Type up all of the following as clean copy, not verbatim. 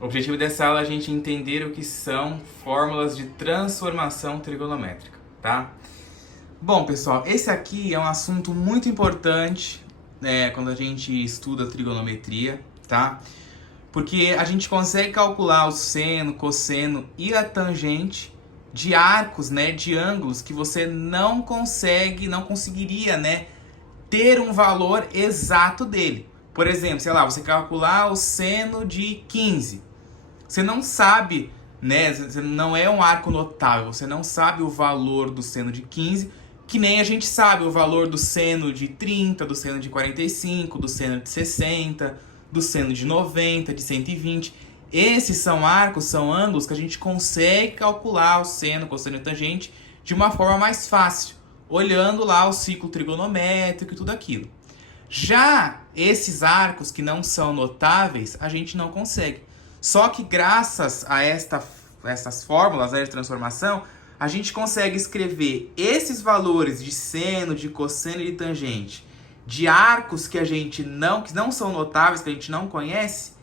O objetivo dessa aula é a gente entender o que são fórmulas de transformação trigonométrica, tá? Bom, pessoal, esse aqui é um assunto muito importante, quando a gente estuda trigonometria, tá? Porque a gente consegue calcular o seno, cosseno e a tangente de arcos, de ângulos que você não conseguiria, ter um valor exato dele. Por exemplo, sei lá, você calcular o seno de 15. Você não sabe, não é um arco notável, você não sabe o valor do seno de 15, que nem a gente sabe o valor do seno de 30, do seno de 45, do seno de 60, do seno de 90, de 120. Esses são arcos, são ângulos que a gente consegue calcular o seno, cosseno e tangente de uma forma mais fácil, olhando lá o ciclo trigonométrico e tudo aquilo. Já esses arcos que não são notáveis, a gente não consegue. Só que graças a essas fórmulas de transformação, a gente consegue escrever esses valores de seno, de cosseno e de tangente, de arcos que não são notáveis, que a gente não conhece,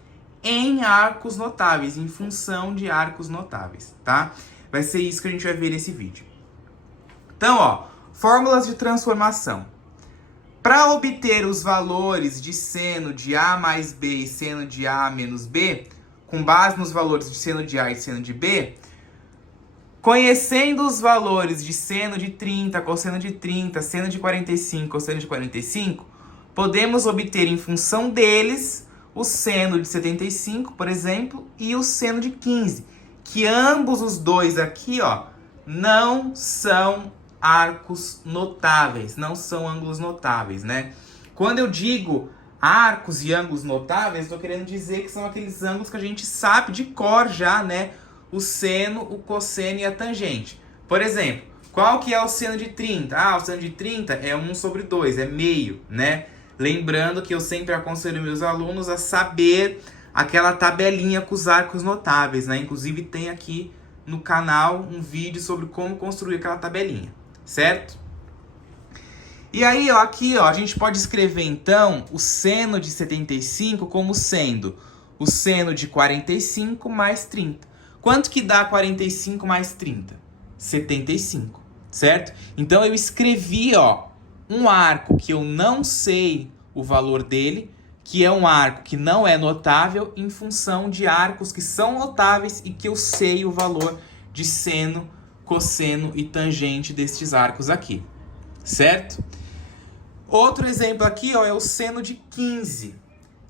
em arcos notáveis, em função de arcos notáveis, tá? Vai ser isso que a gente vai ver nesse vídeo. Então, fórmulas de transformação. Para obter os valores de seno de A mais B e seno de A menos B, com base nos valores de seno de A e seno de B, conhecendo os valores de seno de 30, cosseno de 30, seno de 45, cosseno de 45, podemos obter em função deles o seno de 75, por exemplo, e o seno de 15, que ambos os dois aqui, não são arcos notáveis, não são ângulos notáveis, Quando eu digo arcos e ângulos notáveis, estou querendo dizer que são aqueles ângulos que a gente sabe de cor já, O seno, o cosseno e a tangente. Por exemplo, qual que é o seno de 30? O seno de 30 é 1/2, é meio, Lembrando que eu sempre aconselho meus alunos a saber aquela tabelinha com os arcos notáveis, Inclusive tem aqui no canal um vídeo sobre como construir aquela tabelinha, certo? E aí, aqui, a gente pode escrever, então, o seno de 75 como sendo o seno de 45 mais 30. Quanto que dá 45 mais 30? 75, certo? Então, eu escrevi, um arco que eu não sei o valor dele, que é um arco que não é notável, em função de arcos que são notáveis e que eu sei o valor de seno, cosseno e tangente destes arcos aqui, certo? Outro exemplo aqui, é o seno de 15.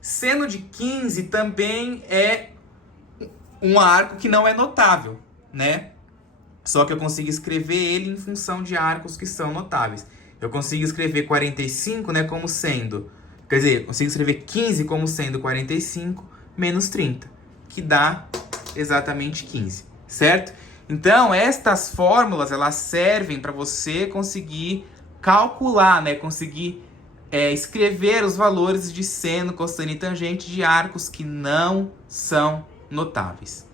Seno de 15 também é um arco que não é notável, Só que eu consigo escrever ele em função de arcos que são notáveis. Eu consigo escrever 45, como sendo... Quer dizer, eu consigo escrever 15 como sendo 45 menos 30, que dá exatamente 15, certo? Então, estas fórmulas, elas servem para você conseguir calcular, conseguir escrever os valores de seno, cosseno e tangente de arcos que não são notáveis.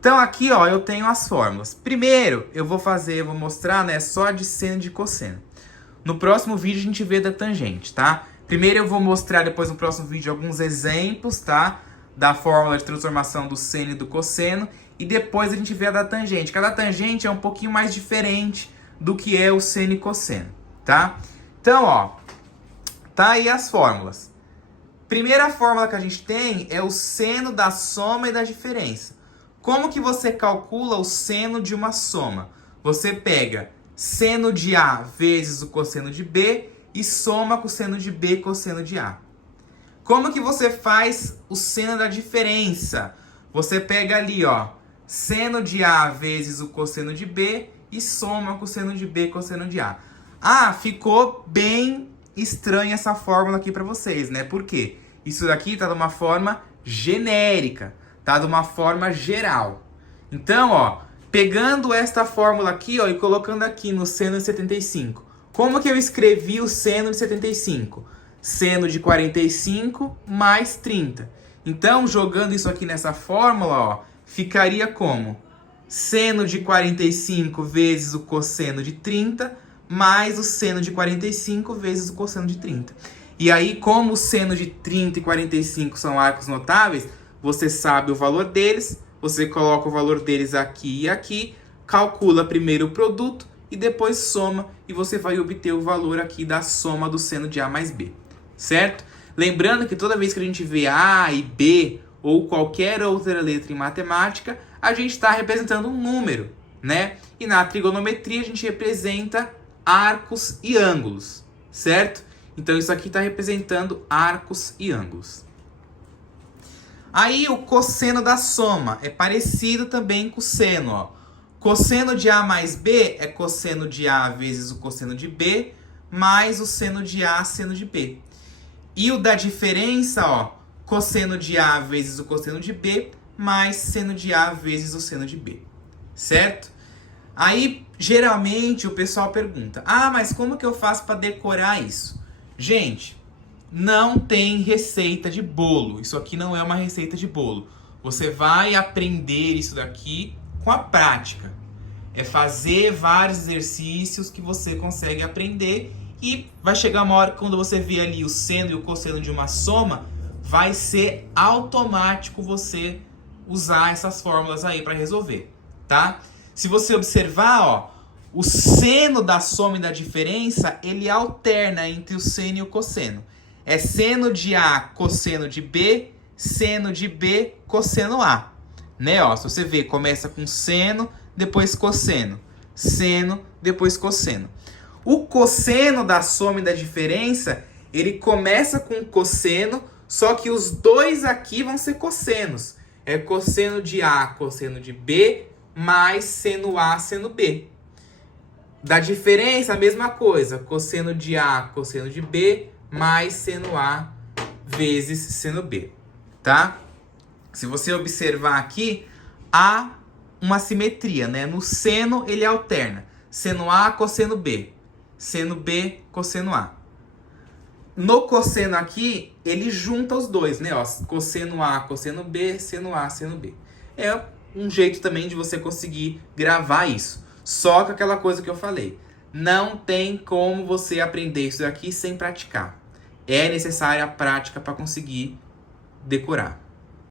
Então, aqui, eu tenho as fórmulas. Primeiro, eu vou mostrar, só de seno e de cosseno. No próximo vídeo, a gente vê da tangente, tá? Primeiro, eu vou mostrar, depois no próximo vídeo, alguns exemplos, tá? Da fórmula de transformação do seno e do cosseno. E depois a gente vê a da tangente. Cada tangente é um pouquinho mais diferente do que é o seno e cosseno, tá? Então, tá aí as fórmulas. Primeira fórmula que a gente tem é o seno da soma e da diferença. Como que você calcula o seno de uma soma? Você pega seno de A vezes o cosseno de B e soma com o seno de B cosseno de A. Como que você faz o seno da diferença? Você pega ali, seno de A vezes o cosseno de B e soma com o seno de B cosseno de A. Ficou bem estranha essa fórmula aqui para vocês, Por quê? Isso daqui tá de uma forma genérica, tá de uma forma geral. Então, pegando esta fórmula aqui, e colocando aqui no seno de 75. Como que eu escrevi o seno de 75? Seno de 45 mais 30. Então, jogando isso aqui nessa fórmula, ficaria como? Seno de 45 vezes o cosseno de 30 mais o seno de 45 vezes o cosseno de 30. E aí, como o seno de 30 e 45 são arcos notáveis, você sabe o valor deles, você coloca o valor deles aqui e aqui, calcula primeiro o produto e depois soma, e você vai obter o valor aqui da soma do seno de A mais B, certo? Lembrando que toda vez que a gente vê A e B ou qualquer outra letra em matemática, a gente está representando um número, né? E na trigonometria a gente representa arcos e ângulos, certo? Então isso aqui está representando arcos e ângulos. Aí o cosseno da soma é parecido também com o seno, ó. Cosseno de A mais B é cosseno de A vezes o cosseno de B, mais o seno de A, seno de B. E o da diferença, ó, cosseno de A vezes o cosseno de B, mais seno de A vezes o seno de B, certo? Aí, geralmente, o pessoal pergunta, mas como que eu faço para decorar isso? Gente, não tem receita de bolo. Isso aqui não é uma receita de bolo. Você vai aprender isso daqui com a prática. É fazer vários exercícios que você consegue aprender e vai chegar uma hora que quando você vê ali o seno e o cosseno de uma soma, vai ser automático você usar essas fórmulas aí para resolver, tá? Se você observar, ó, o seno da soma e da diferença, ele alterna entre o seno e o cosseno. É seno de A, cosseno de B, seno de B, cosseno A. Né? Ó, se você ver, começa com seno, depois cosseno. Seno, depois cosseno. O cosseno da soma e da diferença, ele começa com cosseno, só que os dois aqui vão ser cossenos. É cosseno de A, cosseno de B, mais seno A, seno B. Da diferença, a mesma coisa. Cosseno de A, cosseno de B, mais seno A vezes seno B, tá? Se você observar aqui, há uma simetria, né? No seno, ele alterna. Seno A, cosseno B. Seno B, cosseno A. No cosseno aqui, ele junta os dois, né? Ó, cosseno A, cosseno B, seno A, seno B. É um jeito também de você conseguir gravar isso. Só que aquela coisa que eu falei. Não tem como você aprender isso aqui sem praticar. É necessária a prática para conseguir decorar.